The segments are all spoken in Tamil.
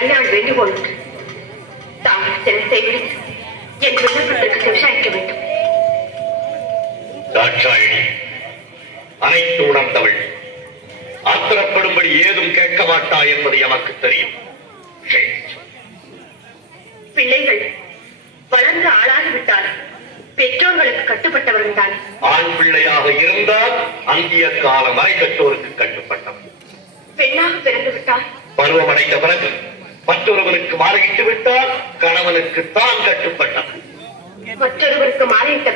வேண்டுகோள் உண்டு தாங்கள் சிறை செய்வித்து என் விண்ணப்பத்திற்கு செவிசாய்க்க வேண்டும் அனைத்து உணர்ந்தவள் ஆத்திரப்படும்படி ஏதும் கேட்க மாட்டா என்பது எமக்கு தெரியும். பிள்ளைகள் வளர்ந்து ஆளாகிவிட்டால் பெற்றோர்களுக்கு கட்டுப்பட்டவர்கள் தானே ஆண் பிள்ளையாக இருந்தால் அந்திய கால மறை கட்டோருக்கு கட்டுப்பட்டவன் பெண்ணாக பிறந்து விட்டால் பருவமடைந்த பிறகு மற்றொருவருக்கு மாலையிட்டு விட்டால் கணவனுக்கு தான் கட்டுப்பட்டவன் மற்றொருவருக்கு மாலையிட்ட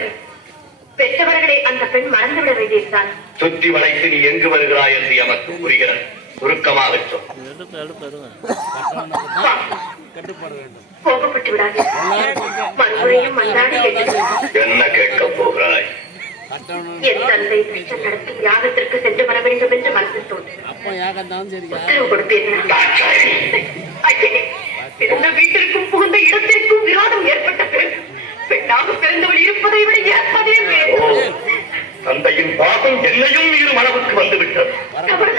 பெற்றவர்களை அந்த பெண் மறந்துவிட வேண்டியிருந்தான் சுத்தி வளைத்து நீ எங்கு வருகிறாய் என்று எமக்கு புரிகிறது. சுருக்கமாக கோபப்பட்டு விடாது. கேட்கிறேன் என்ன கேட்கப் போகிறாய்? என் தந்தை கிருஷ்ணன் நடத்தி யாகத்திற்கு சென்று வர வேண்டும் என்று மனதில் தோன்றும் உத்தரவு கொடுப்பீர்களா தந்தையின் பாசம் என்னையும் மீறும் மனவுக்கு வந்துவிட்டது